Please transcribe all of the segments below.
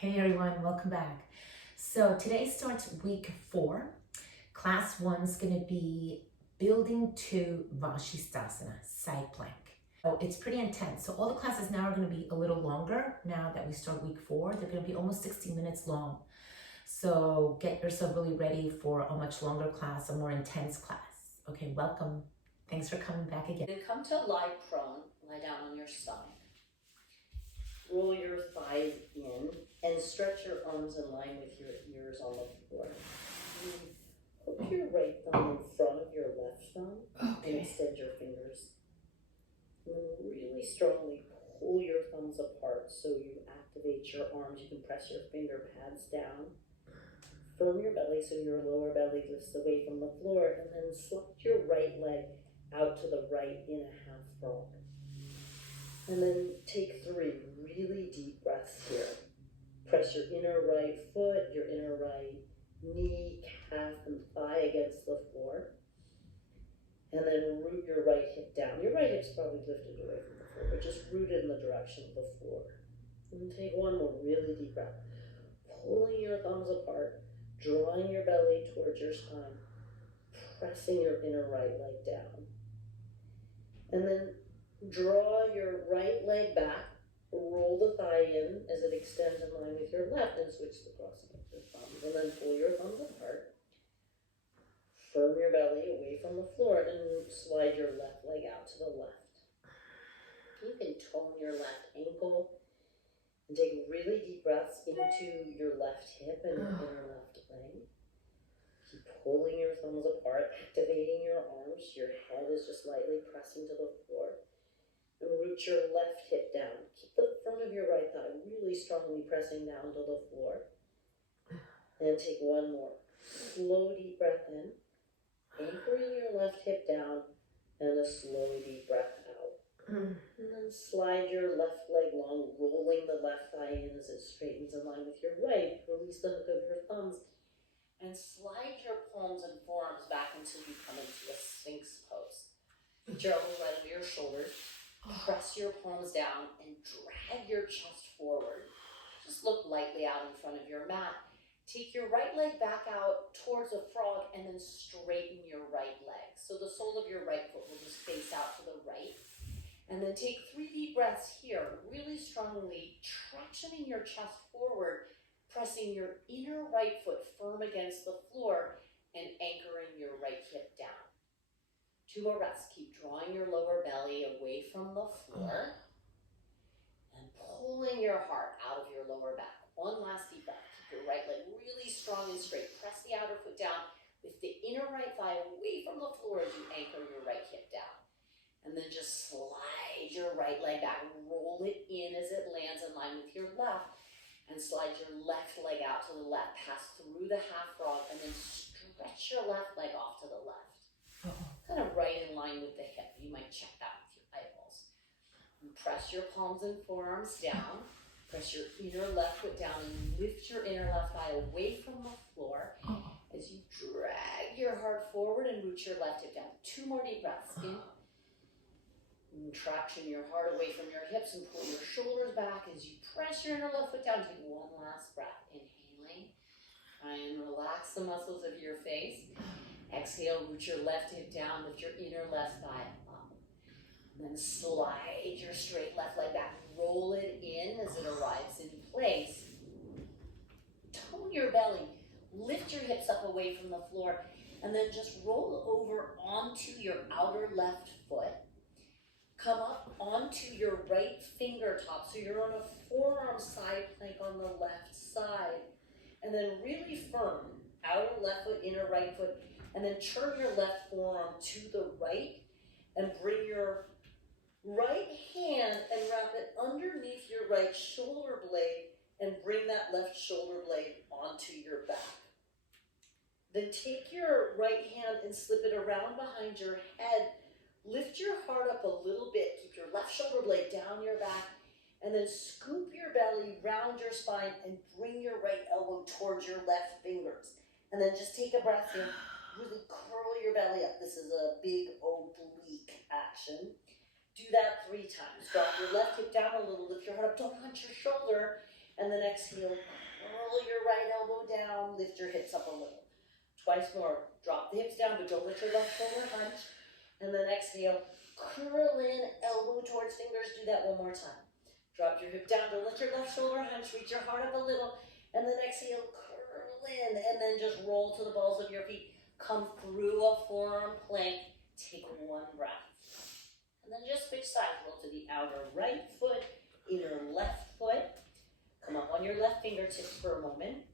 Hey everyone, welcome back. So today starts week 4. Class 1 is going to be building to VASHISTASANA, side plank. So it's pretty intense. So all the classes now are going to be a little longer now that we start week 4. They're going to be almost 60 minutes long. So get yourself really ready for a much longer class, a more intense class. Okay, welcome. Thanks for coming back again. Then come to lie prone, lie down on your side. Roll your thighs in and stretch your arms in line with your ears on the floor. Hook your right thumb in front of your left thumb and extend your fingers. And then really strongly pull your thumbs apart so you activate your arms. You can press your finger pads down. Firm your belly so your lower belly lifts away from the floor, and then slide your right leg out to the right in a half frog. And then take 3 really deep breaths here. Press your inner right foot, your inner right knee, calf, and thigh against the floor. And then root your right hip down. Your right hip's probably lifted away from the floor, but just root it in the direction of the floor. And then take one more really deep breath. Pulling your thumbs apart, drawing your belly towards your spine, pressing your inner right leg down. And then draw your right leg back, roll the thigh in as it extends in line with your left, and switch the crossing of your thumbs. And then pull your thumbs apart, firm your belly away from the floor, and slide your left leg out to the left. You can tone your left ankle and take really deep breaths into your left hip and your inner left leg. Keep pulling your thumbs apart, activating your arms. Your head is just lightly pressing to the floor. And root your left hip down. Keep the front of your right thigh really strongly pressing down to the floor. And take one more. Slow deep breath in. Anchoring your left hip down and a slow deep breath out. And then slide your left leg long, rolling the left thigh in as it straightens in line with your right. Release the hook of your thumbs and slide your palms and forearms back until you come into a Sphinx pose. Put your elbows right over your shoulders. Press your palms down and drag your chest forward. Just look lightly out in front of your mat. Take your right leg back out towards a frog and then straighten your right leg. So the sole of your right foot will just face out to the right. And then take 3 deep breaths here, really strongly tractioning your chest forward, pressing your inner right foot firm against the floor and anchoring your right hip down. To a rest, keep drawing your lower belly away from the floor and pulling your heart out of your lower back. One last deep breath. Keep your right leg really strong and straight. Press the outer foot down. Lift the inner right thigh away from the floor as you anchor your right hip down. And then just slide your right leg back. Roll it in as it lands in line with your left. And slide your left leg out to the left. Pass through the half frog and then stretch your left leg off to the left. Kind of right in line with the hip. You might check that with your eyeballs. And press your palms and forearms down. Press your inner left foot down and lift your inner left thigh away from the floor as you drag your heart forward and root your left hip down. 2 more deep breaths. In. And traction your heart away from your hips and pull your shoulders back as you press your inner left foot down. Take one last breath. Inhaling. Try and relax the muscles of your face. Exhale, root your left hip down, lift your inner left thigh up. And then slide your straight left leg back. Roll it in as it arrives in place. Tone your belly. Lift your hips up away from the floor. And then just roll over onto your outer left foot. Come up onto your right fingertop. So you're on a forearm side plank on the left side. And then really firm. Outer left foot, inner right foot. And then turn your left forearm to the right and bring your right hand and wrap it underneath your right shoulder blade and bring that left shoulder blade onto your back. Then take your right hand and slip it around behind your head. Lift your heart up a little bit. Keep your left shoulder blade down your back. And then scoop your belly round your spine and bring your right elbow towards your left fingers. And then just take a breath in. Really curl your belly up. This is a big oblique action. Do that 3 times. Drop your left hip down a little. Lift your heart up. Don't hunch your shoulder. And then exhale, curl your right elbow down, lift your hips up a little. Twice more, drop the hips down, but don't let your left shoulder hunch. And then exhale, curl in, elbow towards fingers. Do that one more time. Drop your hip down, don't let your left shoulder hunch, reach your heart up a little. And then exhale, curl in, and then just roll to the balls of your feet. Come through a forearm plank. Take one breath. And then just switch sides. Roll to the outer right foot, inner left foot. Come up on your left fingertips for a moment.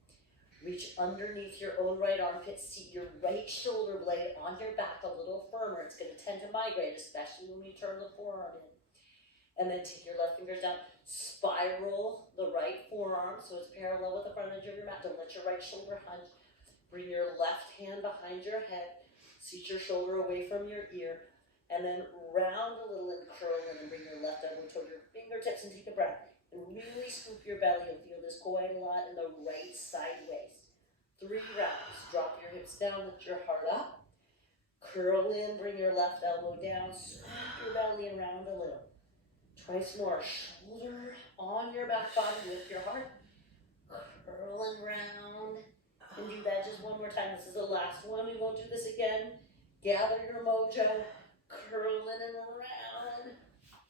Reach underneath your own right armpit. Seat your right shoulder blade on your back a little firmer. It's going to tend to migrate, especially when we turn the forearm in. And then take your left fingers down. Spiral the right forearm so it's parallel with the front edge of your mat. Don't let your right shoulder hunch. Bring your left hand behind your head. Seat your shoulder away from your ear. And then round a little and curl in and bring your left elbow toward your fingertips and take a breath. And really scoop your belly. You'll feel this quite a lot in the right side waist. 3 rounds. Drop your hips down, lift your heart up. Curl in, bring your left elbow down. Scoop your belly and round a little. Twice more. Shoulder on your back body, lift your heart. Curl and round. And do that just one more time. This is the last one. We won't do this again. Gather your mojo. Curl in and around.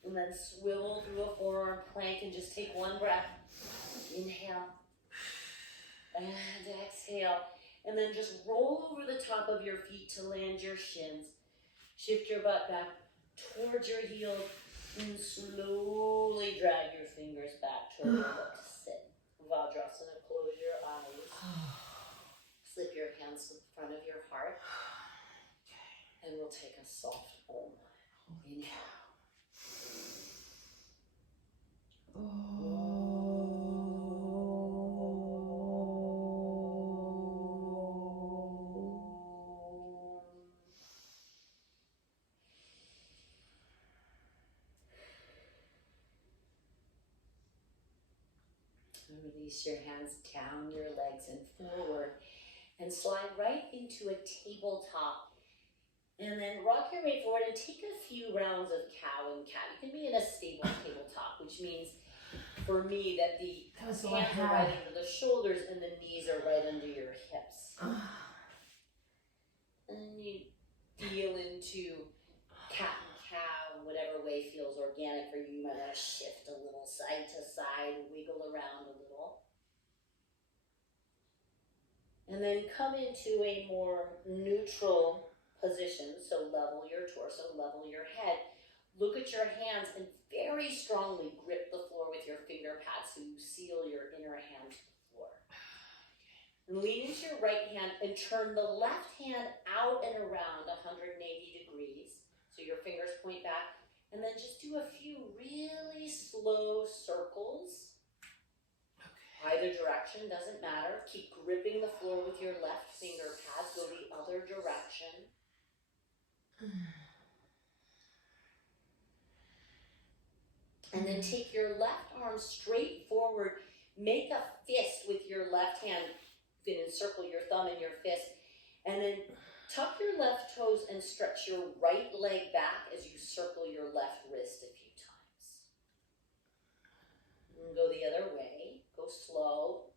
And then swivel through a forearm plank and just take one breath. Inhale. And exhale. And then just roll over the top of your feet to land your shins. Shift your butt back towards your heels. And slowly drag your fingers back toward your look to sit. Vajrasana, close your eyes. Slip your hands to the front of your heart. And we'll take a soft Om. Inhale. Release your hands down your legs and forward and slide right into a tabletop. And then rock your weight forward and take a few rounds of cow and cat. You can be in a stable tabletop, which means for me that the hands are right under the shoulders and the knees are right under your hips. And you feel into cat and cow, whatever way feels organic for you. You might want to shift a little side to side, wiggle around a little. And then come into a more neutral position. So level your torso, level your head. Look at your hands and very strongly grip the floor with your finger pads so you seal your inner hand to the floor. And lean into your right hand and turn the left hand out and around 180 degrees. So your fingers point back. And then just do a few really slow circles. Either direction, doesn't matter. Keep gripping the floor with your left finger pads. Go the other direction. And then take your left arm straight forward. Make a fist with your left hand. You can encircle your thumb in your fist. And then tuck your left toes and stretch your right leg back as you circle your left wrist a few times. And go the other way. Go slow.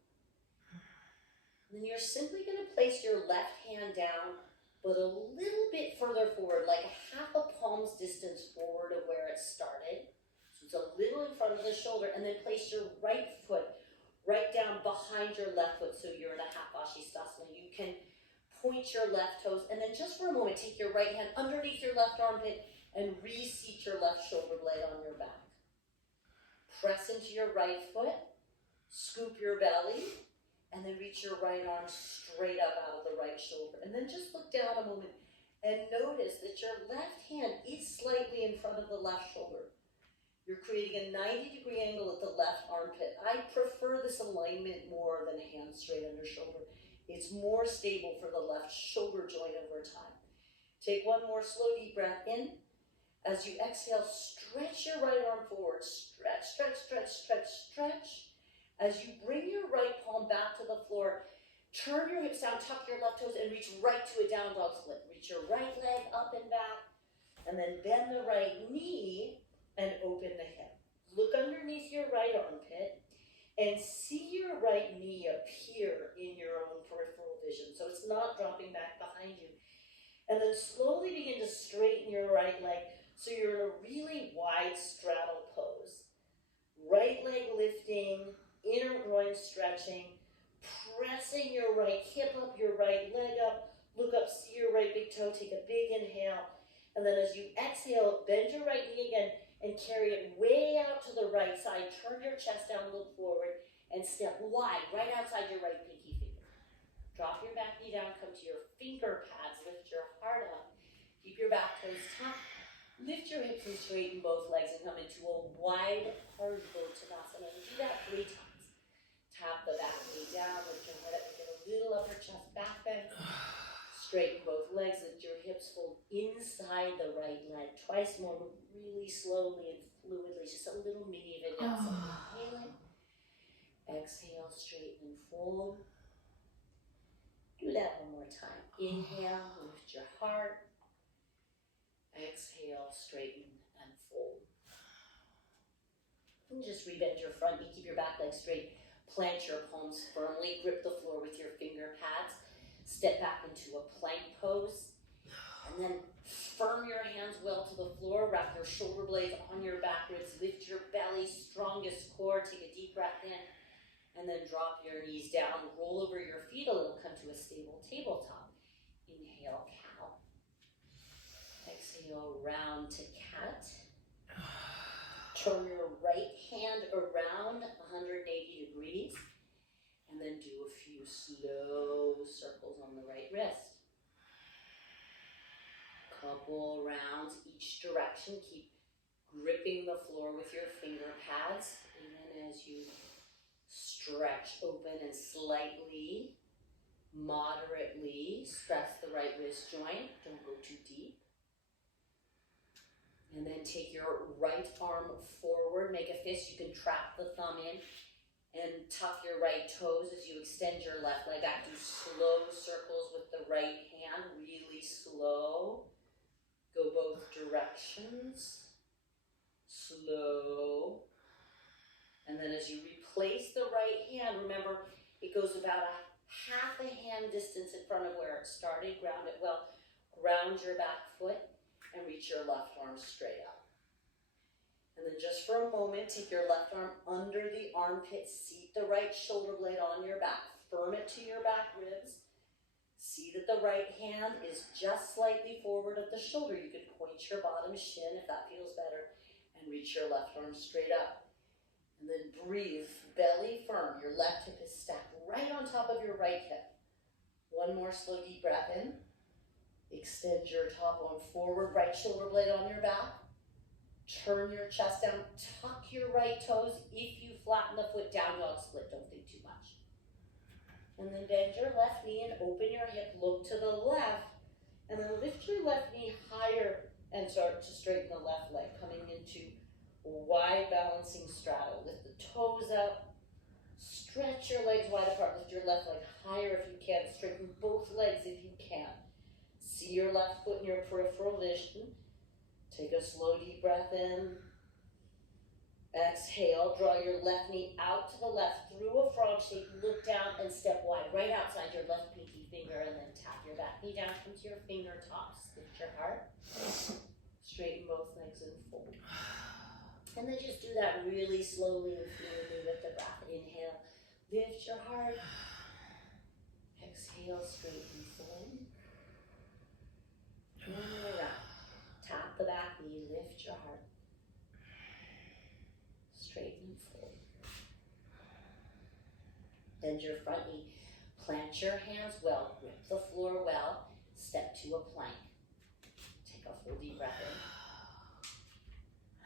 And then you're simply going to place your left hand down, but a little bit further forward, like half a palm's distance forward of where it started. So it's a little in front of the shoulder, and then place your right foot right down behind your left foot so you're in a half VASHISTASANA. You can point your left toes, and then just for a moment, take your right hand underneath your left armpit and reseat your left shoulder blade on your back. Press into your right foot. Scoop your belly, and then reach your right arm straight up out of the right shoulder. And then just look down a moment and notice that your left hand is slightly in front of the left shoulder. You're creating a 90-degree angle at the left armpit. I prefer this alignment more than a hand straight under shoulder. It's more stable for the left shoulder joint over time. Take one more slow deep breath in. As you exhale, stretch your right arm forward. Stretch, stretch, stretch, stretch, stretch. As you bring your right palm back to the floor, turn your hips down, tuck your left toes, and reach right to a down dog split. Reach your right leg up and back, and then bend the right knee and open the hip. Look underneath your right armpit. And see your right knee appear in your own peripheral vision. So it's not dropping back behind you. And then slowly begin to straighten your right leg so you're in a really wide straddle pose. Right leg lifting, inner groin stretching, pressing your right hip up, your right leg up, look up, see your right big toe, take a big inhale. And then as you exhale, bend your right knee again and carry it way out to the right side. Turn your chest down, look forward, and step wide, right outside your right pinky finger. Drop your back knee down, come to your finger pads, lift your heart up. Keep your back toes tucked. Lift your hips and straighten both legs and come into a wide Ardha Chandrasana. And do that 3 times. Tap the back knee down, lift your head up, get a little upper chest back bend. Straighten both legs, lift your hips, fold inside the right leg. Twice more, but really slowly and fluidly, just a little mini vinyasa. Inhaling. Exhale, straighten and fold. Do that one more time. Inhale, lift your heart. Exhale, straighten and fold. And just rebend your front knee, keep your back leg straight. Plant your palms firmly, grip the floor with your finger pads. Step back into a plank pose. And then firm your hands well to the floor. Wrap your shoulder blades on your back ribs. Lift your belly, strongest core. Take a deep breath in. And then drop your knees down. Roll over your feet a little. Come to a stable tabletop. Inhale, cow. Exhale, round to cat. Turn your right hand around 180 degrees. And then do a few slow circles on the right wrist. Couple rounds each direction. Keep gripping the floor with your finger pads. Even as you stretch open and slightly, moderately stress the right wrist joint. Don't go too deep. And then take your right arm forward. Make a fist. You can trap the thumb in. And tuck your right toes as you extend your left leg back. Do slow circles with the right hand, really slow. Go both directions. Slow. And then as you replace the right hand, remember it goes about a half a hand distance in front of where it started. Ground it well. Ground your back foot and reach your left arm straight up. And then just for a moment, take your left arm under the armpit, seat the right shoulder blade on your back, firm it to your back ribs. See that the right hand is just slightly forward of the shoulder. You can point your bottom shin if that feels better, and reach your left arm straight up. And then breathe, belly firm. Your left hip is stacked right on top of your right hip. One more slow deep breath in. Extend your top arm forward, right shoulder blade on your back. Turn your chest down, tuck your right toes. If you flatten the foot, down dog split, don't think too much. And then bend your left knee and open your hip, look to the left, and then lift your left knee higher and start to straighten the left leg, coming into a wide balancing straddle. Lift the toes up, stretch your legs wide apart, lift your left leg higher if you can, straighten both legs if you can. See your left foot in your peripheral vision. Take a slow deep breath in. Exhale, draw your left knee out to the left through a frog shape, look down and step wide, right outside your left pinky finger, and then tap your back knee down, come to your fingertips, lift your heart, straighten both legs and fold. And then just do that really slowly and fluidly with the breath. Inhale, lift your heart. Exhale, straighten, fold. And around. Tap the back knee, lift your heart. Straighten and fold. Bend your front knee. Plant your hands well. Grip the floor well. Step to a plank. Take a full deep breath in.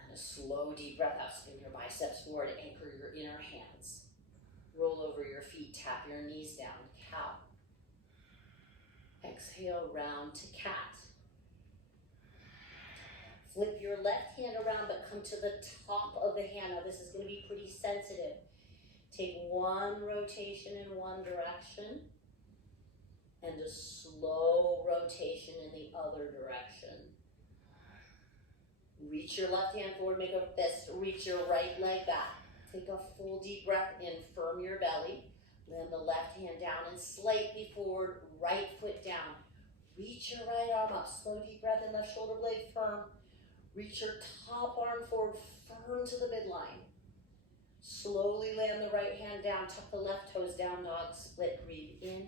And a slow deep breath out. Spin your biceps forward. Anchor your inner hands. Roll over your feet. Tap your knees down. Cow. Exhale, round to cat. Flip your left hand around, but come to the top of the hand. Now this is going to be pretty sensitive. Take one rotation in one direction and a slow rotation in the other direction. Reach your left hand forward, make a fist. Reach your right leg back. Take a full deep breath in, firm your belly. Land the left hand down and slightly forward, right foot down. Reach your right arm up, slow deep breath in, left shoulder blade firm. Reach your top arm forward, firm to the midline. Slowly land the right hand down, tuck the left toes down, dog split, breathe in.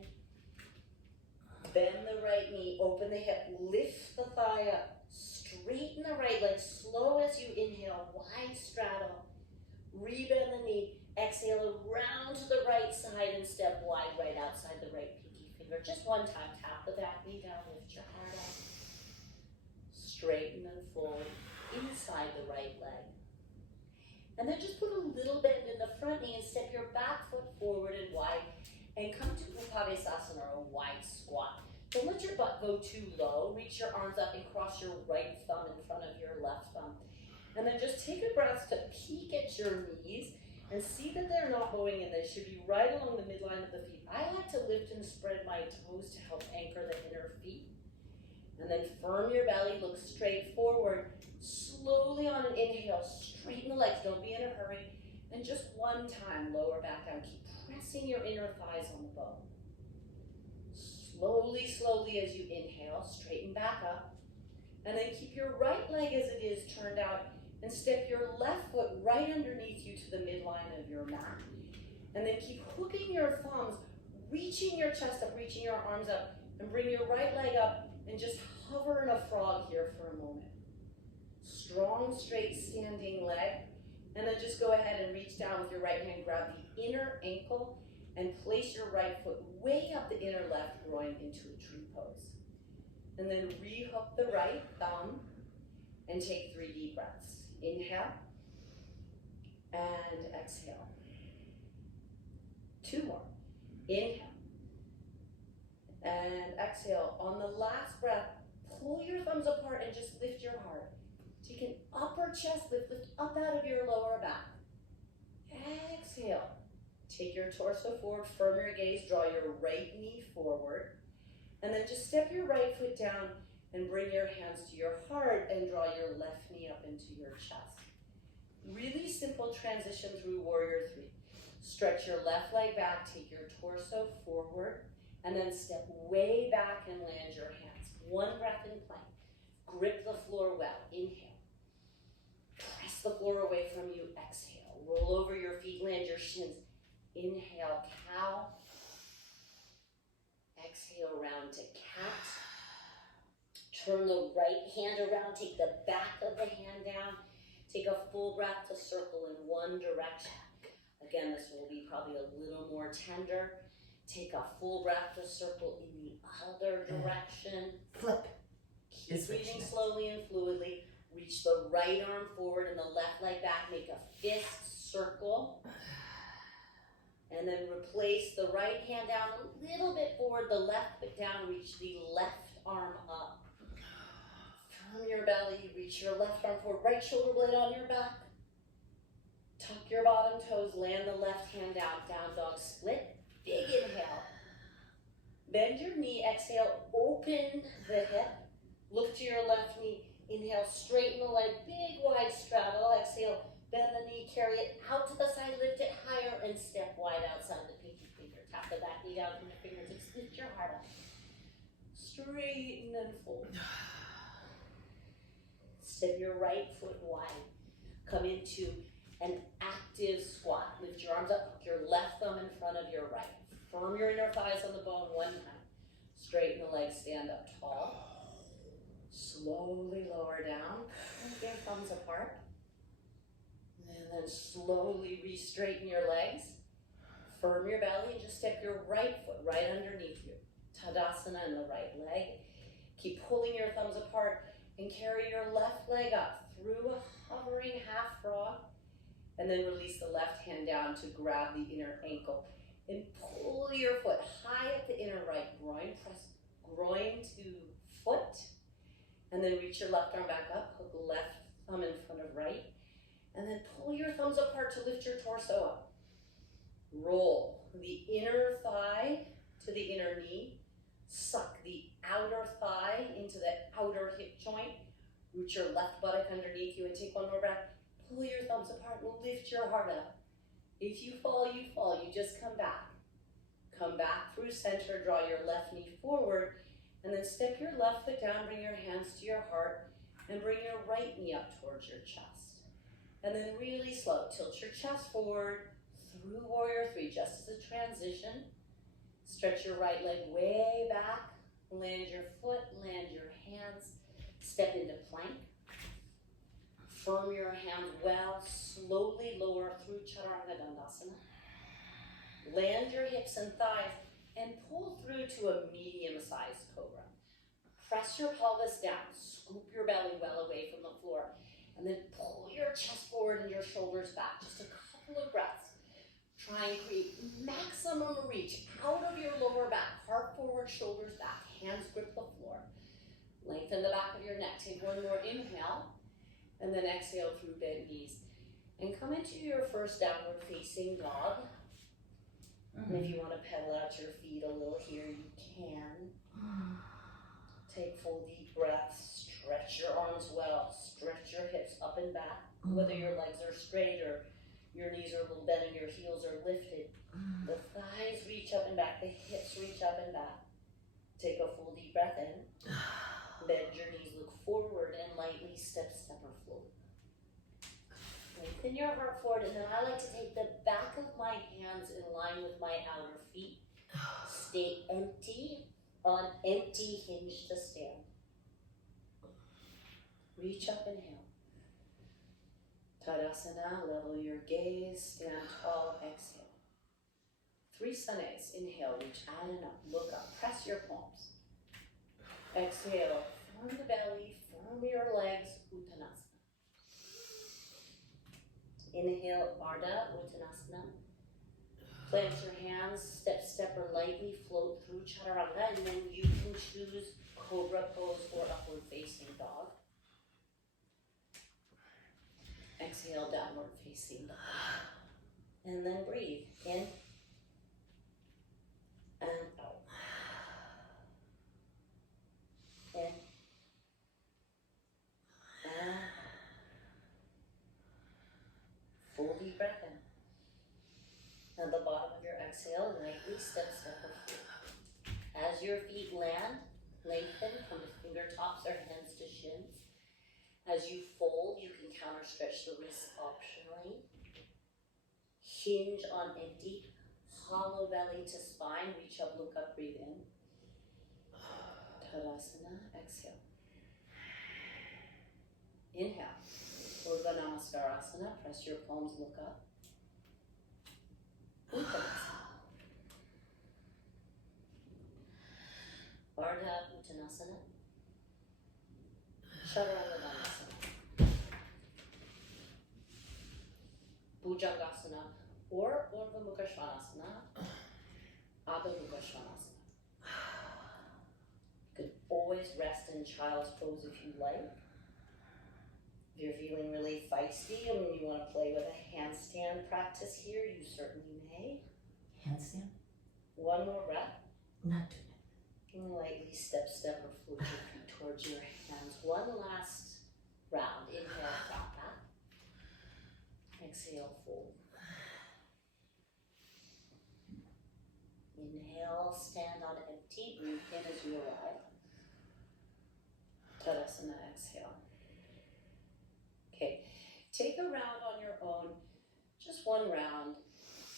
Bend the right knee, open the hip, lift the thigh up, straighten the right leg, slow as you inhale, wide straddle. Rebend the knee, exhale around to the right side and step wide right outside the right pinky finger. Just one time, tap the back knee down, lift your heart up. Straighten and fold inside the right leg. And then just put a little bend in the front knee and step your back foot forward and wide and come to VASHISTASANA, or a wide squat. Don't let your butt go too low. Reach your arms up and cross your right thumb in front of your left thumb. And then just take a breath to peek at your knees and see that they're not bowing in. They should be right along the midline of the feet. I like to lift and spread my toes to help anchor the inner feet. And then firm your belly, look straight forward. Slowly on an inhale, straighten the legs, don't be in a hurry. And just one time, lower back down. Keep pressing your inner thighs on the bone. Slowly, slowly as you inhale, straighten back up. And then keep your right leg as it is turned out and step your left foot right underneath you to the midline of your mat. And then keep hooking your thumbs, reaching your chest up, reaching your arms up, and bring your right leg up and just hover in a frog here for a moment. Strong, straight standing leg. And then just go ahead and reach down with your right hand, grab the inner ankle, and place your right foot way up the inner left groin into a tree pose. And then rehook the right thumb and take 3 deep breaths. Inhale and exhale. 2 more. Inhale and exhale. On the last breath, pull your thumbs apart and just lift your heart. Take an upper chest lift, lift up out of your lower back. Exhale. Take your torso forward, firm your gaze, draw your right knee forward. And then just step your right foot down and bring your hands to your heart and draw your left knee up into your chest. Really simple transition through Warrior 3. Stretch your left leg back, take your torso forward, and then step way back and land your hands. 1 breath in plank. Grip the floor well. Inhale. Press the floor away from you. Exhale. Roll over your feet, land your shins. Inhale, cow. Exhale, round to cat. Turn the right hand around, take the back of the hand down. Take a full breath to circle in one direction. Again, this will be probably a little more tender. Take a full breath to circle in the other direction. Flip. Keep breathing slowly and fluidly. Reach the right arm forward and the left leg back. Make a fist circle. And then replace the right hand down a little bit forward, the left foot down. Reach the left arm up. Firm your belly, reach your left arm forward, right shoulder blade on your back. Tuck your bottom toes, land the left hand down, down dog split. Big inhale. Bend your knee, exhale, open the hip. Look to your left knee. Inhale, straighten the leg, big wide straddle. Exhale, bend the knee, carry it out to the side, lift it higher, and step wide outside the pinky finger. Tap the back knee down from your fingertips, lift your heart up. Straighten and fold. Step your right foot wide. Come into an active squat. Lift your arms up, hook your left thumb in front of your right. Firm your inner thighs on the bone 1 time. Straighten the legs, stand up tall. Slowly lower down. Take your thumbs apart. And then slowly re-straighten your legs. Firm your belly and just step your right foot right underneath you. Tadasana in the right leg. Keep pulling your thumbs apart and carry your left leg up through a hovering half frog. And then release the left hand down to grab the inner ankle. And pull your foot high up the inner right groin. Press groin to foot. And then reach your left arm back up. Hook left thumb in front of right. And then pull your thumbs apart to lift your torso up. Roll the inner thigh to the inner knee. Suck the outer thigh into the outer hip joint. Root your left buttock underneath you and take 1 more breath. Pull your thumbs apart and lift your heart up. If you fall, you fall. You just come back. Come back through center, draw your left knee forward, and then step your left foot down, bring your hands to your heart, and bring your right knee up towards your chest. And then really slow, tilt your chest forward through warrior three, just as a transition. Stretch your right leg way back, land your foot, land your hands, step into plank. Firm your hands well, slowly lower through Chaturanga Dandasana. Land your hips and thighs and pull through to a medium-sized cobra. Press your pelvis down, scoop your belly well away from the floor, and then pull your chest forward and your shoulders back. Just a couple of breaths. Try and create maximum reach out of your lower back. Heart forward, shoulders back, hands grip the floor. Lengthen the back of your neck. Take one more inhale, and then exhale through bent knees. And come into your first downward facing dog. And if you want to pedal out your feet a little here, you can. Take full deep breaths. Stretch your arms well. Stretch your hips up and back. Whether your legs are straight or your knees are a little bent and your heels are lifted. The thighs reach up and back. The hips reach up and back. Take a full deep breath in. Bend your knees, look forward, and lightly step or float. Lengthen your heart forward, and then I like to take the back of my hands in line with my outer feet. Stay empty on empty hinge to stand. Reach up, inhale. Tadasana, level your gaze, stand tall, exhale. 3 sunays, inhale, reach out and up, look up, press your palms. Exhale, firm the belly, firm your legs, Uttanasana. Inhale, Ardha Chandrasana. Plant your hands, step or lightly float through Chaturanga, and then you can choose Cobra pose or upward facing dog. Exhale, downward facing dog. And then breathe in and out. In and out. Full deep breath in. At the bottom of your exhale, lightly step or float. As your feet land, lengthen from the fingertops or hands to shins. As you fold, you can counter stretch the wrists optionally. Hinge on empty, hollow belly to spine. Reach up, look up, breathe in. Tadasana, exhale. Inhale. Urdhva Namaskarasana, press your palms, look up. Uttanasana. Ardha Uttanasana. Chaturanga Dandasana. Bhujangasana or Urdhva Mukha Svanasana. Adho Mukha Svanasana. You can always rest in child's pose if you like. If you're feeling really feisty and you want to play with a handstand practice here, you certainly may. Handstand? One more breath. Not doing it. And lightly step or float your feet towards your hands. One last round. Inhale, drop back. Exhale, fold. Inhale, stand on empty. Breathe in as you arrive. Tadasana, exhale. Okay, take a round on your own, just one round,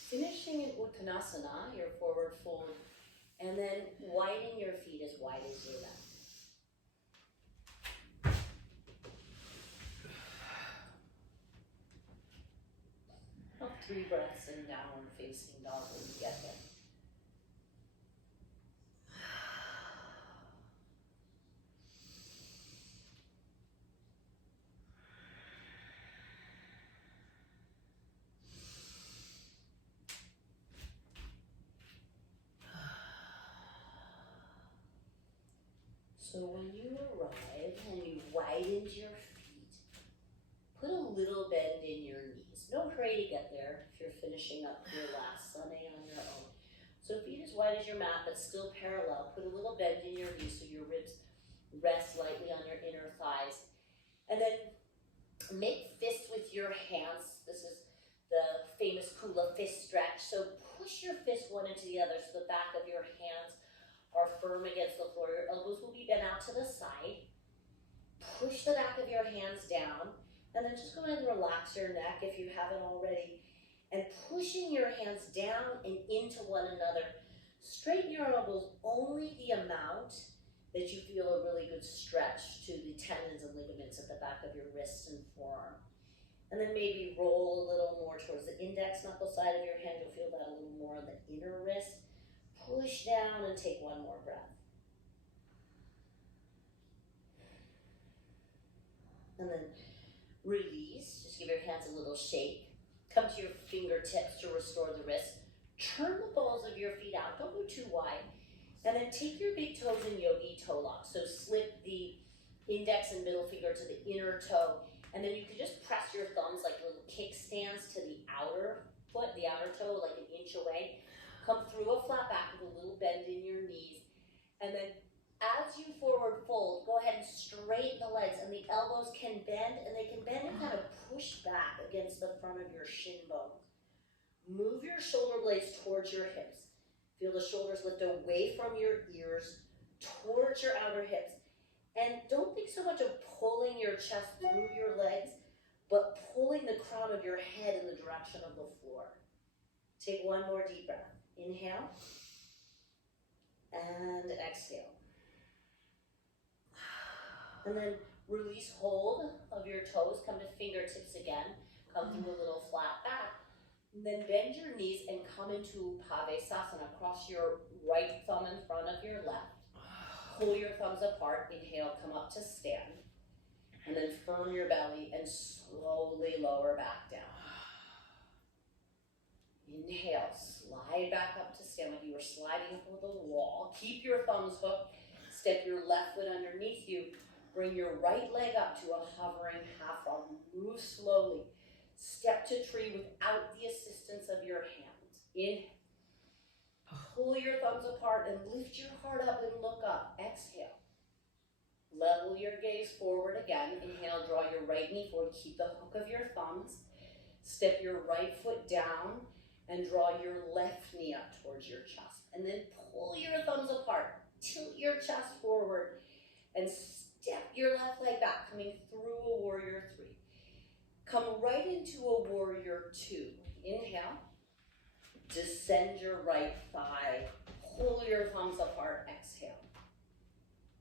finishing in Uttanasana, your forward fold, and then widen your feet as wide as you let. 3 breaths in downward facing dog when you get there. So when you arrive and you widened your feet, put a little bend in your knees. No hurry to get there if you're finishing up your last Sunday on your own. So feet as wide as your mat, but still parallel. Put a little bend in your knees so your ribs rest lightly on your inner thighs. And then make fists with your hands. This is the famous kula fist stretch. So push your fist one into the other so the back of your hands are firm against the floor. Your elbows will be bent out to the side. Push the back of your hands down, and then just go ahead and relax your neck if you haven't already. And pushing your hands down and into one another. Straighten your elbows only the amount that you feel a really good stretch to the tendons and ligaments at the back of your wrist and forearm. And then maybe roll a little more towards the index knuckle side of your hand. You'll feel that a little more on the inner wrist. Push down and take one more breath. And then release. Just give your hands a little shake. Come to your fingertips to restore the wrist. Turn the balls of your feet out. Don't go too wide. And then take your big toes in Yogi Toe Lock. So slip the index and middle finger to the inner toe. And then you can just press your thumbs like little kickstands to the outer foot, the outer toe, like an inch away. Come through a flat back with a little bend in your knees. And then as you forward fold, go ahead and straighten the legs. And the elbows can bend, and they can bend and kind of push back against the front of your shin bones. Move your shoulder blades towards your hips. Feel the shoulders lift away from your ears, towards your outer hips. And don't think so much of pulling your chest through your legs, but pulling the crown of your head in the direction of the floor. Take one more deep breath. Inhale and exhale. And then release hold of your toes. Come to fingertips again. Come through a little flat back. And then bend your knees and come into VASHISTASANA. Cross your right thumb in front of your left. Pull your thumbs apart. Inhale, come up to stand. And then firm your belly and slowly lower back down. Inhale, slide back up to stand like you were sliding over the wall. Keep your thumbs hooked. Step your left foot underneath you. Bring your right leg up to a hovering half arm. Move slowly. Step to tree without the assistance of your hands. Inhale. Pull your thumbs apart and lift your heart up and look up. Exhale. Level your gaze forward again. Inhale, draw your right knee forward. Keep the hook of your thumbs. Step your right foot down and draw your left knee up towards your chest. And then pull your thumbs apart. Tilt your chest forward and step your left leg back, coming through a warrior three. Come right into a warrior two. Inhale. Descend your right thigh. Pull your thumbs apart. Exhale.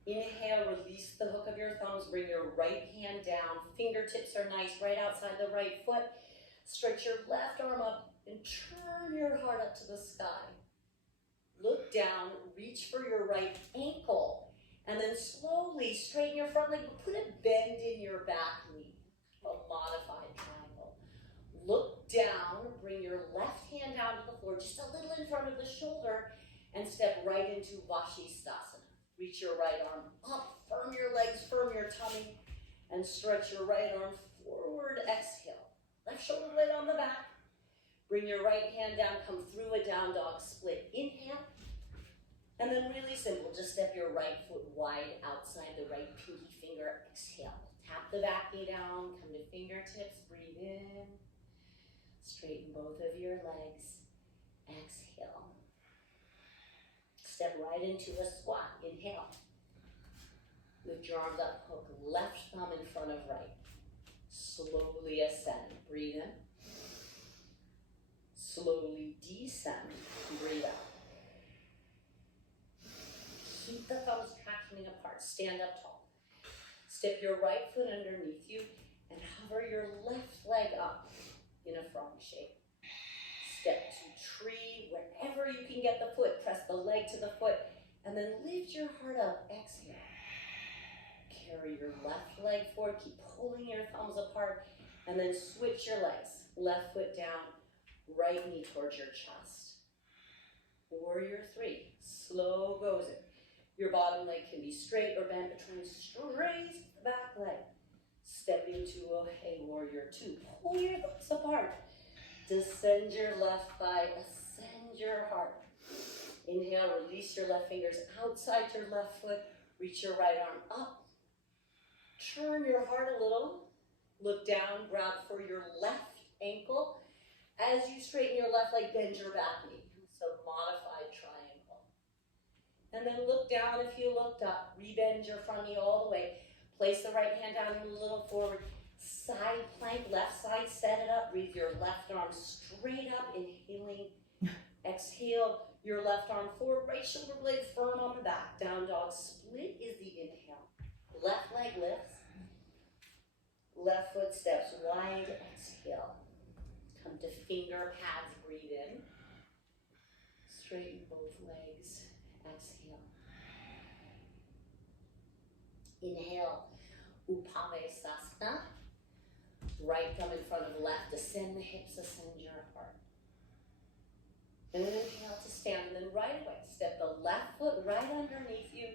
Inhale, release the hook of your thumbs. Bring your right hand down. Fingertips are nice, right outside the right foot. Stretch your left arm up and turn your heart up to the sky. Look down, reach for your right ankle, and then slowly straighten your front leg. Put a bend in your back knee, a modified triangle. Look down, bring your left hand down to the floor, just a little in front of the shoulder, and step right into VASHISTASANA. Reach your right arm up, firm your legs, firm your tummy, and stretch your right arm forward. Exhale. Left shoulder blade on the back. Bring your right hand down, come through a down dog split. Inhale. And then really simple, just step your right foot wide outside the right pinky finger. Exhale. Tap the back knee down, come to fingertips, breathe in. Straighten both of your legs. Exhale. Step right into a squat. Inhale. Lift your arms up, hook left thumb in front of right. Slowly ascend. Breathe in. Slowly descend. Breathe out. Keep the thumbs tractioning apart. Stand up tall. Step your right foot underneath you and hover your left leg up in a frog shape. Step to tree wherever you can get the foot. Press the leg to the foot and then lift your heart up. Exhale. Carry your left leg forward. Keep pulling your thumbs apart and then switch your legs. Left foot down, right knee towards your chest. Warrior three. Slow goes it. Your bottom leg can be straight or bent, but try and raise the back leg. Step into a warrior two. Pull your thumbs apart. Descend your left thigh. Ascend your heart. Inhale, release your left fingers outside your left foot. Reach your right arm up. Turn your heart a little. Look down, grab for your left ankle. As you straighten your left leg, bend your back knee. So modified triangle. And then look down if you looked up. Rebend your front knee all the way. Place the right hand down a little forward. Side plank, left side, set it up. Breathe your left arm straight up, inhaling. Exhale your left arm forward, right shoulder blade firm on the back. Down dog split is the inhale. Left leg lifts. Left foot steps wide, exhale. Come to finger pads, breathe in. Straighten both legs, exhale. Inhale, Upavesasana. Right thumb in front of left, ascend the hips, ascend your heart. And then inhale to stand, and then right away, step the left foot right underneath you,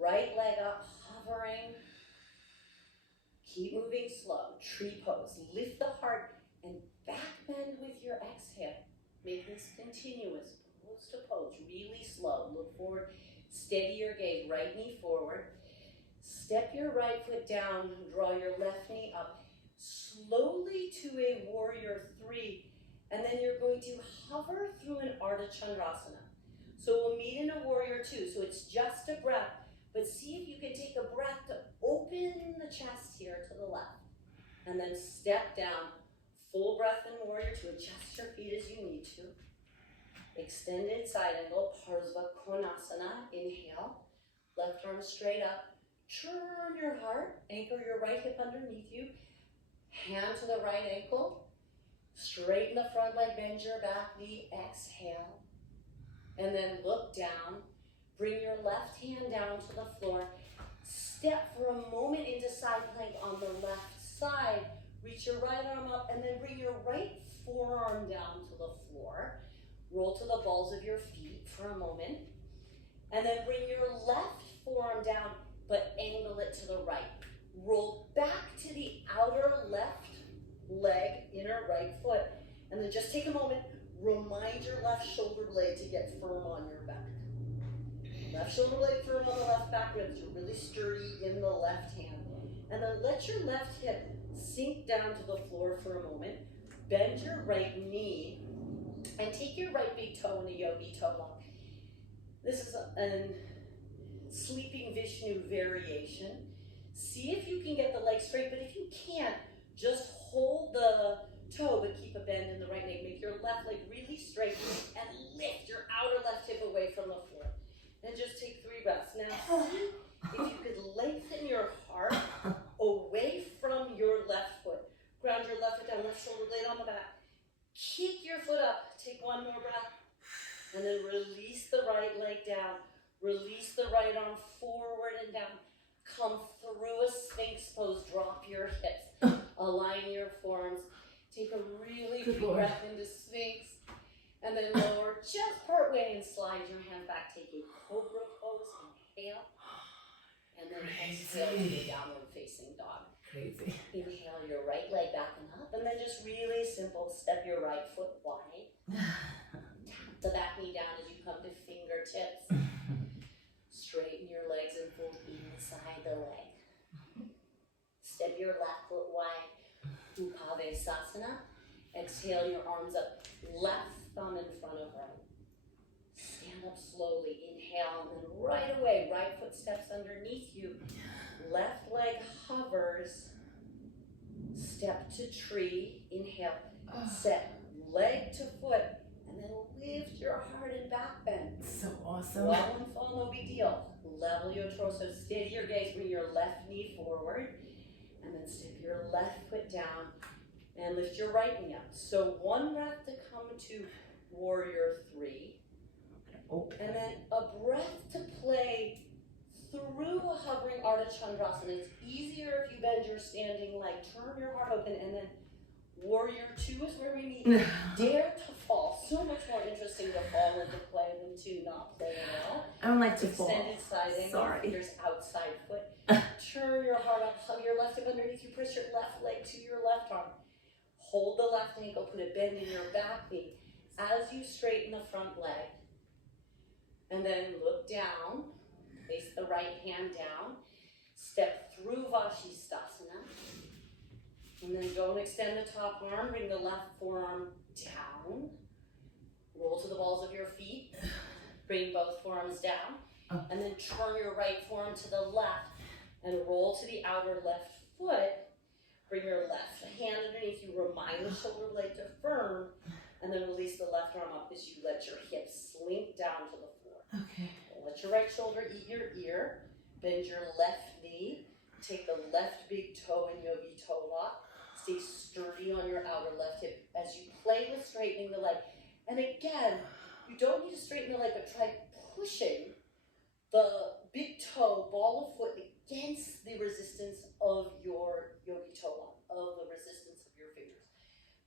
right leg up, hovering. Keep moving slow, tree pose. Lift the heart and back bend with your exhale. Make this continuous, pose to pose, really slow. Look forward, steady your gaze, right knee forward. Step your right foot down, draw your left knee up. Slowly to a warrior 3, and then you're going to hover through an Ardha Chandrasana. So we'll meet in a warrior 2, so it's just a breath, but see if you can take a breath to open the chest here to the left, and then step down, full breath in warrior 2, adjust your feet as you need to. Extended side angle, Parsva Konasana, inhale, left arm straight up, turn your heart, anchor your right hip underneath you, hand to the right ankle, straighten the front leg, bend your back knee, exhale, and then look down, bring your left hand down to the floor, step for a moment into side plank on the left side, reach your right arm up, and then bring your right forearm down to the floor, roll to the balls of your feet for a moment, and then bring your left forearm down, but angle it to the right. Roll back to the outer left leg, inner right foot, and then just take a moment, remind your left shoulder blade to get firm on your back. Left shoulder blade firm on the left back ribs, you're really sturdy in the left hand. And then let your left hip sink down to the floor for a moment, bend your right knee, and take your right big toe in a Yogi Toe Lock. This is a sleeping Vishnu variation. See if you can get the leg straight, but if you can't, just hold the toe, but keep a bend in the right leg. Make your left leg really straight and lift your outer left hip away from the floor. And just take 3 breaths. Now see if you could lengthen your heart away from your left foot. Ground your left foot down, left shoulder blade on the back. Kick your foot up, take 1 more breath. And then release the right leg down. Release the right arm forward and down. Come through a Sphinx pose, drop your hips, align your forearms. Take a really deep breath into Sphinx, and then lower just part way and slide your hand back. Take a Cobra pose, inhale, and then exhale to the downward facing dog. Crazy. Inhale your right leg back and up, and then just really simple, step your right foot wide. Tap the back knee down as you come to fingertips. Straighten your legs and fold inside the leg. Step your left foot wide. Upavesasana. Exhale your arms up. Left thumb in front of right. Stand up slowly. Inhale, and then right away, right foot steps underneath you. Left leg hovers. Step to tree. Inhale. Set leg to foot. And then lift your heart and back bend. So awesome. Fall and fall, no big deal. Level your torso, steady your gaze, bring your left knee forward, and then step your left foot down and lift your right knee up. So 1 breath to come to warrior 3, and then a breath to play through a hovering Ardha Chandrasana. It's easier if you bend your standing leg, turn your heart open, and then warrior 2 is where we meet. Dare to fall. So much more interesting to fall into play than to not play at all. I don't like to fall. Extended side angle, Sorry. fingers outside foot. Turn your heart up, hug your left hip underneath you, press your left leg to your left arm. Hold the left ankle, put a bend in your back knee as you straighten the front leg. And then look down, place the right hand down, step through VASHISTASANA. And then don't extend the top arm, bring the left forearm down. Roll to the balls of your feet. Bring both forearms down. And then turn your right forearm to the left and roll to the outer left foot. Bring your left hand underneath you. Remind the shoulder blade to firm. And then release the left arm up as you let your hips slink down to the floor. Okay. Let your right shoulder eat your ear. Bend your left knee. Take the left big toe in Yogi Toe Lock. Stay sturdy on your outer left hip as you play with straightening the leg. And again, you don't need to straighten the leg, but try pushing the big toe, ball of foot against the resistance of your Yogi Toe Lock, of the resistance of your fingers.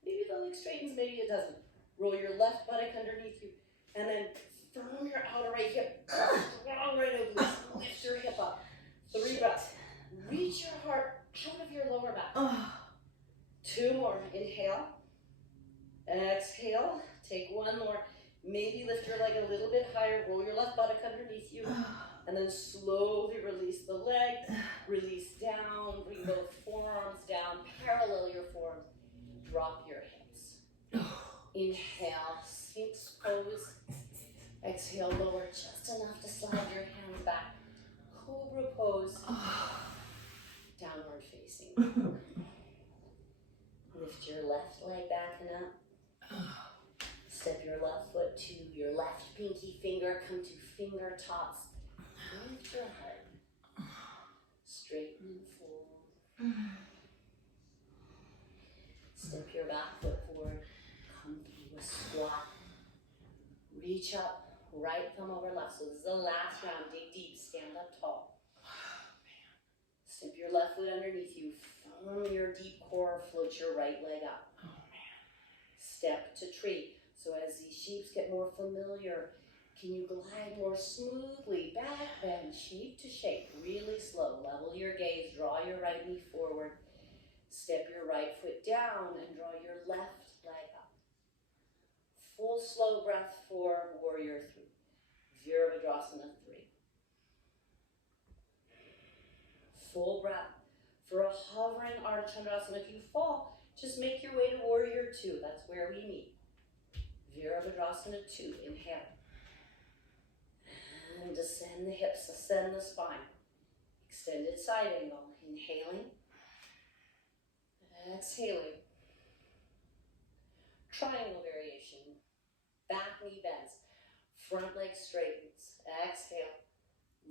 Maybe the leg straightens, maybe it doesn't. Roll your left buttock underneath you, and then firm your outer right hip. Strong right oblique. Lift your hip up. 3 breaths. Reach your heart out of your lower back. 2 more. Inhale. Exhale. Take 1 more. Maybe lift your leg a little bit higher. Roll your left buttock underneath you. And then slowly release the leg. Release down. Bring both forearms down. Parallel your forearms. Drop your hips. Inhale. Sphinx pose. Exhale. Lower just enough to slide your hands back. Cobra pose. Downward facing. Lift your left leg back and up. Step your left foot to your left pinky finger. Come to finger tops. Lift your heart. Straighten and fold. Step your back foot forward. Come through a squat. Reach up. Right thumb over left. So this is the last round. Dig deep. Stand up tall. Step your left foot underneath you. Firm your deep core. Float your right leg up. Step to tree. So as these shapes get more familiar, can you glide more smoothly? Back bend, shape to shape. Really slow. Level your gaze. Draw your right knee forward. Step your right foot down and draw your left leg up. Full slow breath for Warrior 3. Virabhadrasana 3. Full breath for a hovering Ardha Chandrasana. If you fall, just make your way to Warrior 2. That's where we meet. Virabhadrasana 2. Inhale. And descend the hips, ascend the spine. Extended side angle. Inhaling. Exhaling. Triangle variation. Back knee bends. Front leg straightens. Exhale.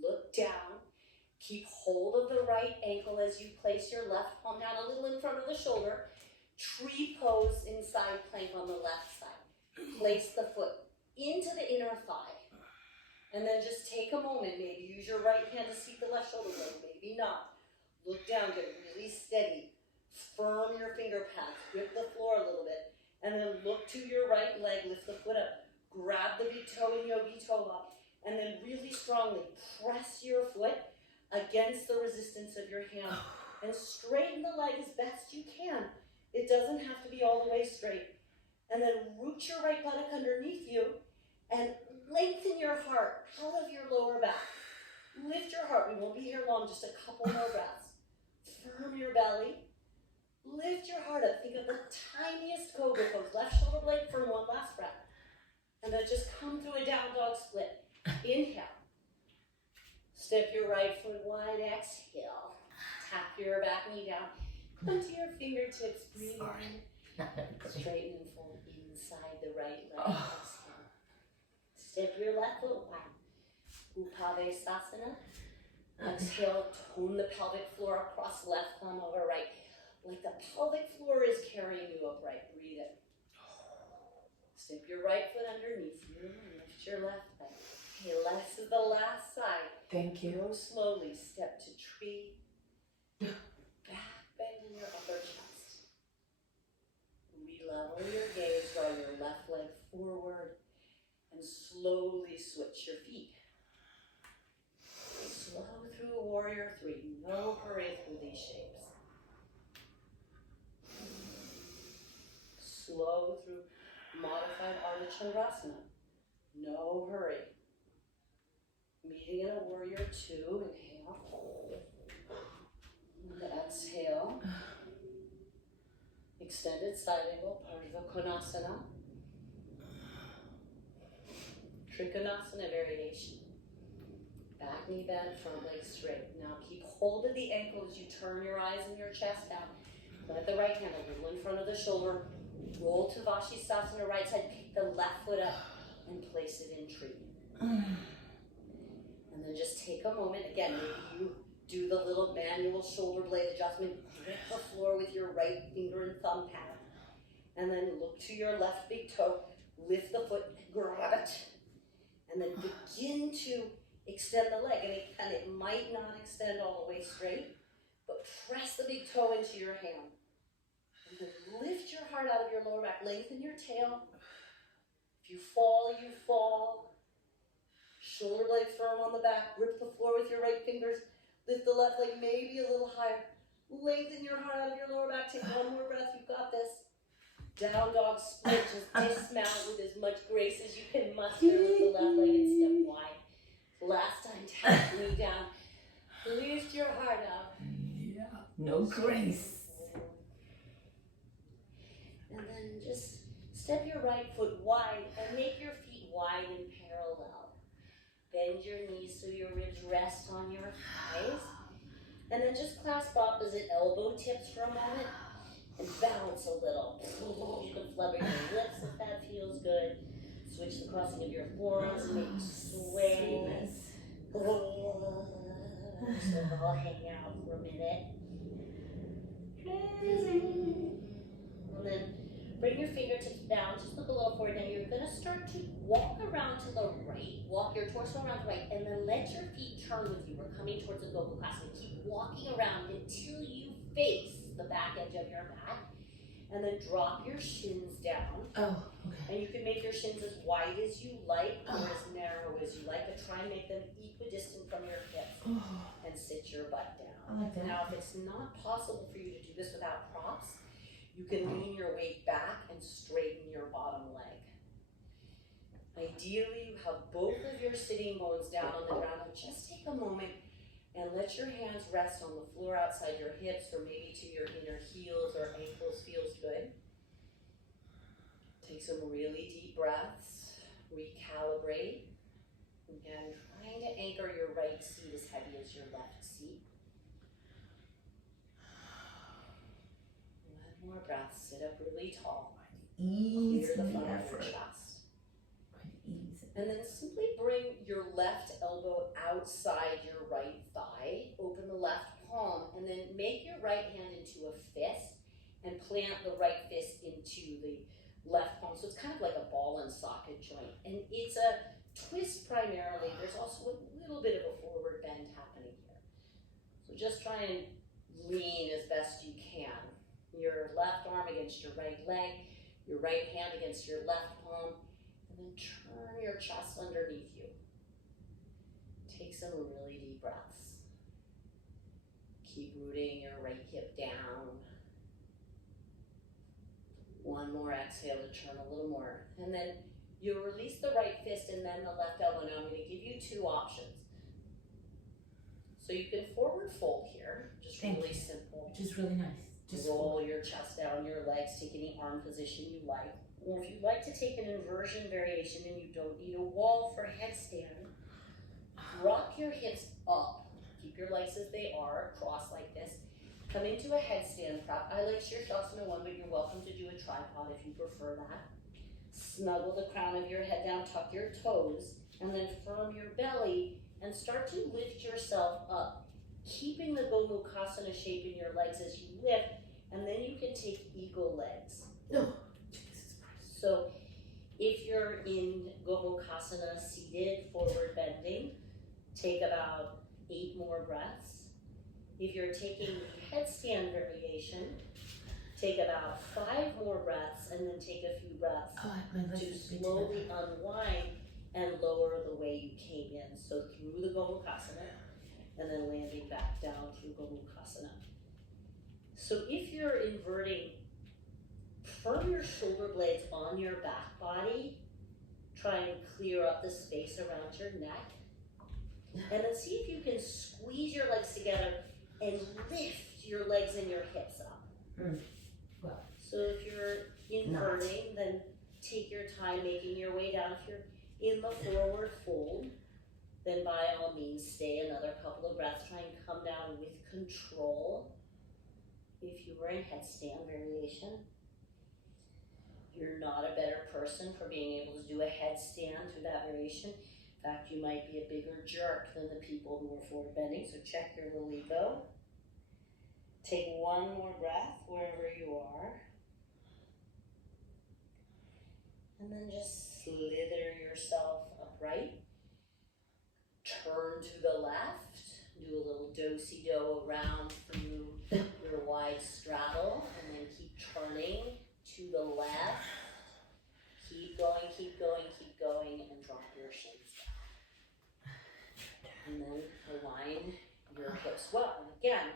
Look down. Keep hold of the right ankle as you place your left palm down a little in front of the shoulder. Tree pose in side plank on the left side. Place the foot into the inner thigh. And then just take a moment. Maybe use your right hand to seat the left shoulder blade. Maybe not. Look down. Get really steady. Firm your finger pads. Grip the floor a little bit. And then look to your right leg. Lift the foot up. Grab the big toe in Yogi Toe Lock. And then really strongly press your foot against the resistance of your hand. And straighten the leg as best you can. It doesn't have to be all the way straight. And then root your right buttock underneath you and lengthen your heart out of your lower back. Lift your heart. We won't be here long, just a couple more breaths. Firm your belly. Lift your heart up. Think of the tiniest cobra pose. Left shoulder blade firm. One last breath. And then just come through a down dog split. Inhale. Step your right foot wide. Exhale. Tap your back knee down. Come to your fingertips. Breathe in. Straighten and fold inside the right leg. Exhale. Step your left foot wide. VASHISTASAna. Exhale. Tone the pelvic floor across left thumb over right. Like the pelvic floor is carrying you upright. Breathe in. Step your right foot underneath you and lift your left leg. Okay, this is the last side. Thank you. Go slowly. Step to tree. Back bend in your upper chest. Relevel your gaze. Draw your left leg forward and slowly switch your feet. Slow through Warrior 3. No hurry through these shapes. Slow through modified Ardha Chandrasana. No hurry. Meeting in a Warrior 2. Inhale. And exhale. Extended side angle, part of the Konasana, Trikonasana variation. Back knee bent, front leg straight. Now keep hold of the ankle as you turn your eyes and your chest down. Let the right hand a little in front of the shoulder. Roll to VASHISTASANA, right side. Pick the left foot up and place it in tree. And then just take a moment. Again, maybe you do the little manual shoulder blade adjustment. Grip the floor with your right finger and thumb pad. And then look to your left big toe. Lift the foot, grab it. And then begin to extend the leg. And it might not extend all the way straight, but press the big toe into your hand. And then lift your heart out of your lower back. Lengthen your tail. If you fall, you fall. Shoulder blade firm on the back. Grip the floor with your right fingers. Lift the left leg maybe a little higher. Lengthen your heart out of your lower back. Take one more breath. You've got this. Down dog split. Just dismount with as much grace as you can muster with the left leg and step wide. Last time, tap the knee down. Lift your heart up. Yeah. No grace. And then just step your right foot wide and make your feet wide and parallel. Bend your knees so your ribs rest on your thighs. And then just clasp opposite elbow tips for a moment and bounce a little. You can flubber your lips if that feels good. Switch the crossing of your forearms and make sway. So I'll hang out for a minute. And then bring your fingertips down, just look a little forward. Now you're going to start to walk around to the right. Walk your torso around to the right, and then let your feet turn with you. We're coming towards the Gobukasana. Keep walking around until you face the back edge of your mat. And then drop your shins down. Oh, okay. And you can make your shins as wide as you like or as narrow as you like, but try and make them equidistant from your hips. And sit your butt down. I like that. Now, if it's not possible for you to do this without props, you can lean your weight back and straighten your bottom leg. Ideally, you have both of your sitting bones down on the ground, and just take a moment and let your hands rest on the floor outside your hips or maybe to your inner heels or ankles. Feels good. Take some really deep breaths. Recalibrate. Again, trying to anchor your right seat as heavy as your left seat. One more breath. Sit up really tall. Ease Clear the the front of your effort. chest. Ease. And then simply bring your left elbow outside your right thigh. Open the left palm and then make your right hand into a fist and plant the right fist into the left palm. So it's kind of like a ball and socket joint. And it's a twist primarily. There's also a little bit of a forward bend happening here. So just try and lean as best you can. Your left arm against your right leg, your right hand against your left palm, and then turn your chest underneath you. Take some really deep breaths. Keep rooting your right hip down. One more exhale to turn a little more. And then you'll release the right fist and then the left elbow. Now I'm going to give you two options. So you can forward fold here, just really simple. Just really nice. Just roll your chest down, your legs, take any arm position you like. Or if you'd like to take an inversion variation and you don't need a wall for headstand, rock your hips up. Keep your legs as they are, cross like this. Come into a headstand prep. I like Shirshasana 1, but you're welcome to do a tripod if you prefer that. Snuggle the crown of your head down, tuck your toes, and then firm your belly and start to lift yourself up, keeping the Gobukasana shape in your legs as you lift, and then you can take eagle legs. No. Jesus Christ. So if you're in Gobukasana seated, forward bending, take about 8 more breaths. If you're taking the headstand variation, take about 5 more breaths and then take a few breaths to slowly unwind and lower the way you came in. So through the Gobukasana and then landing back down through Gobukasana. So if you're inverting, firm your shoulder blades on your back body. Try and clear up the space around your neck. And then see if you can squeeze your legs together and lift your legs and your hips up. Well. So if you're inverting, then take your time making your way down. If you're in the forward fold, then by all means stay another couple of breaths. Try and come down with control. If you were in headstand variation, you're not a better person for being able to do a headstand through that variation. In fact, you might be a bigger jerk than the people who are forward bending, so check your little ego. Take one more breath wherever you are. And then just slither yourself upright. Turn to the left. Do a little do-si-do around through your wide straddle. And then keep turning to the left. Keep going, keep going, keep going. And drop your shins down. And then align your hips well. And again,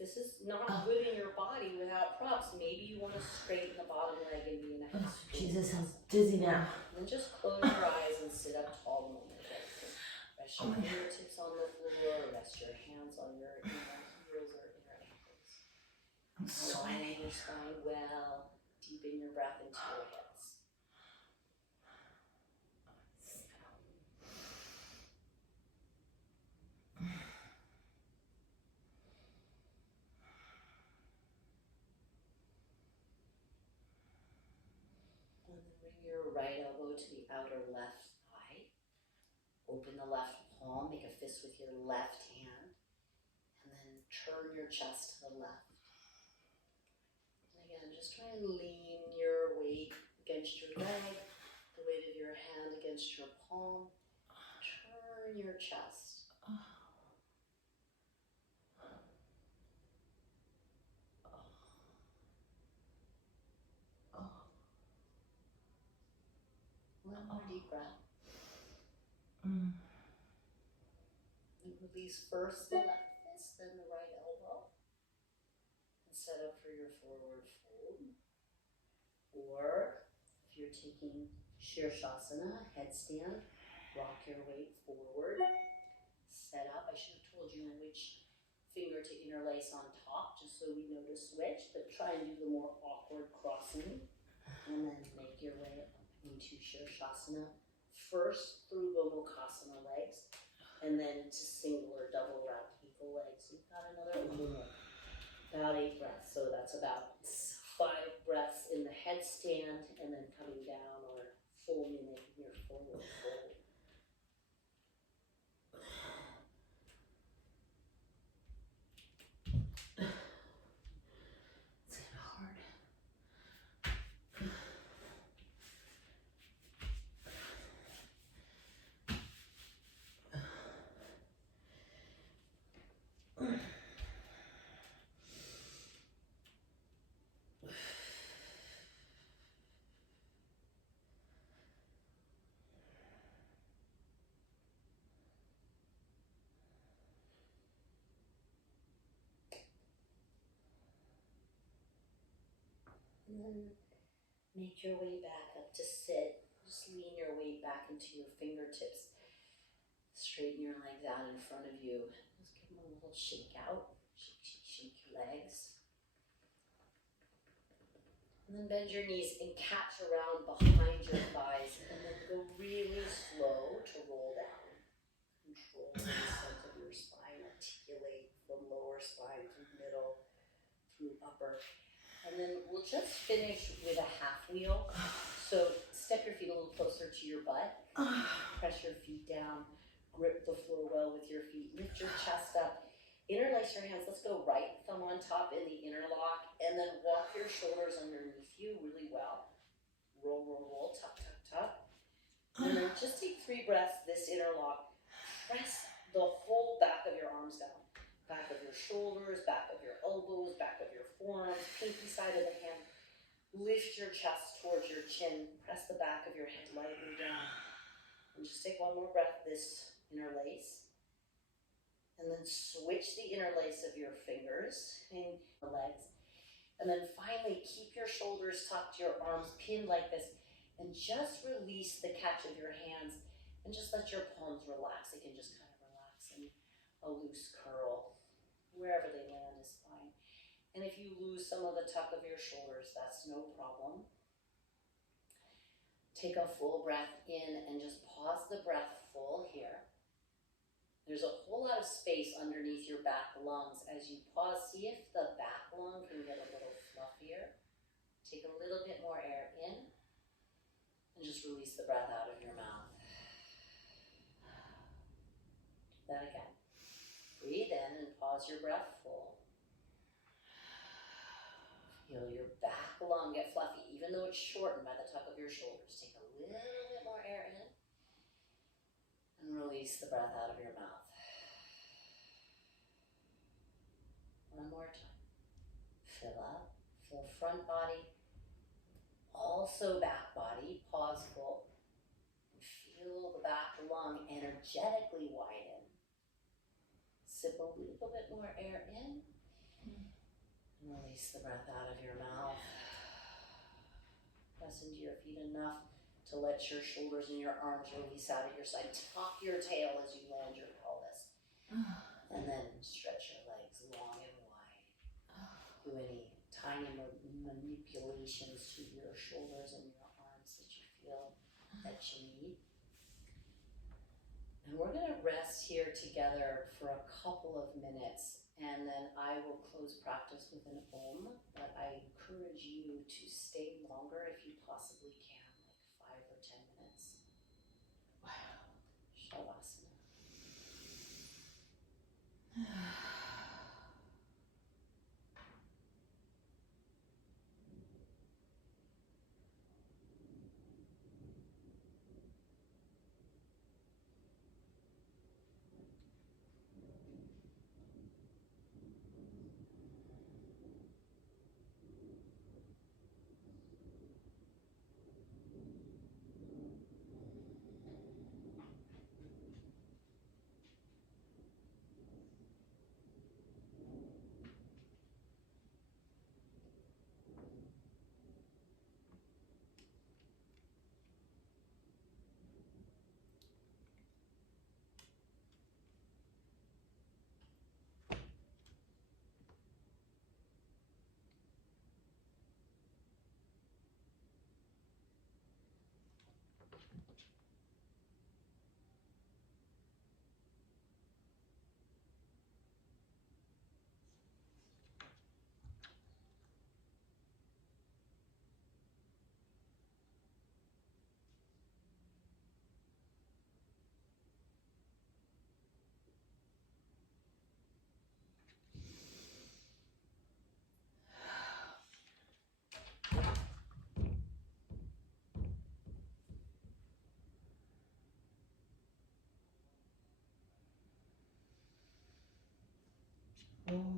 if this is not good in your body without props, maybe you want to straighten the bottom leg and be in a half. Jesus, I'm dizzy now. And then just close your eyes and sit up tall a moment. Rest your fingertips on the floor, rest your hands on your inner heels or inner ankles. I'm sweating. Align your spine well, deepen your breath into your hips. And then bring your right elbow to the outer left thigh. Open the left palm, make a fist with your left hand, and then turn your chest to the left. And again, just try and lean your weight against your leg, the weight of your hand against your palm. Turn your chest. One more deep breath. And release first the left fist, then the right elbow. And set up for your forward fold. Or if you're taking Shirshasana, headstand, rock your weight forward. Set up. I should have told you which finger to interlace on top, just so we know to switch, but try and do the more awkward crossing. And then make your way up into Shirshasana. First through Gomukasana legs, and then to single or double wrap eagle legs. You've got another about 8 breaths, so that's about 5 breaths in the headstand, and then coming down, or full minute in your forward fold. It's kind of hard. And then make your way back up to sit. Just lean your weight back into your fingertips. Straighten your legs out in front of you. Just give them a little shake out. Shake, shake, shake your legs. And then bend your knees and catch around behind your thighs. And then go really slow to roll down. Control the descent of your spine. Articulate from lower spine through middle, through upper. And then we'll just finish with a half wheel. So step your feet a little closer to your butt. Press your feet down. Grip the floor well with your feet. Lift your chest up. Interlace your hands. Let's go right thumb on top in the interlock. And then walk your shoulders underneath you really well. Roll, roll, roll. Tuck, tuck, tuck. And then just take 3 breaths, this interlock. Press the whole back of your arms down. Back of your shoulders, back of your elbows, back of your forearms, pinky side of the hand. Lift your chest towards your chin. Press the back of your head lightly down. And just take one more breath, this interlace. And then switch the interlace of your fingers and the legs. And then finally, keep your shoulders tucked, your arms pinned like this. And just release the catch of your hands. And just let your palms relax. They can just kind of relax in a loose curl. Wherever they land is fine. And if you lose some of the tuck of your shoulders, that's no problem. Take a full breath in and just pause the breath full here. There's a whole lot of space underneath your back lungs. As you pause, see if the back lung can get a little fluffier. Take a little bit more air in and just release the breath out of your mouth. Do that again. Breathe in and pause your breath full. Feel your back lung get fluffy, even though it's shortened by the tuck of your shoulders. Take a little bit more air in and release the breath out of your mouth. One more time. Fill up, fill front body, also back body, pause full. And feel the back lung energetically widen. Sip a little bit more air in and release the breath out of your mouth. Press into your feet enough to let your shoulders and your arms release out of your side. Tuck your tail as you land your pelvis. And then stretch your legs long and wide. Do any tiny manipulations to your shoulders and your arms that you feel that you need. And we're going to rest here together for a couple of minutes, and then I will close practice with an Om, but I encourage you to stay longer if you possibly can, like 5 or 10 minutes. Wow. Shavasana. Om.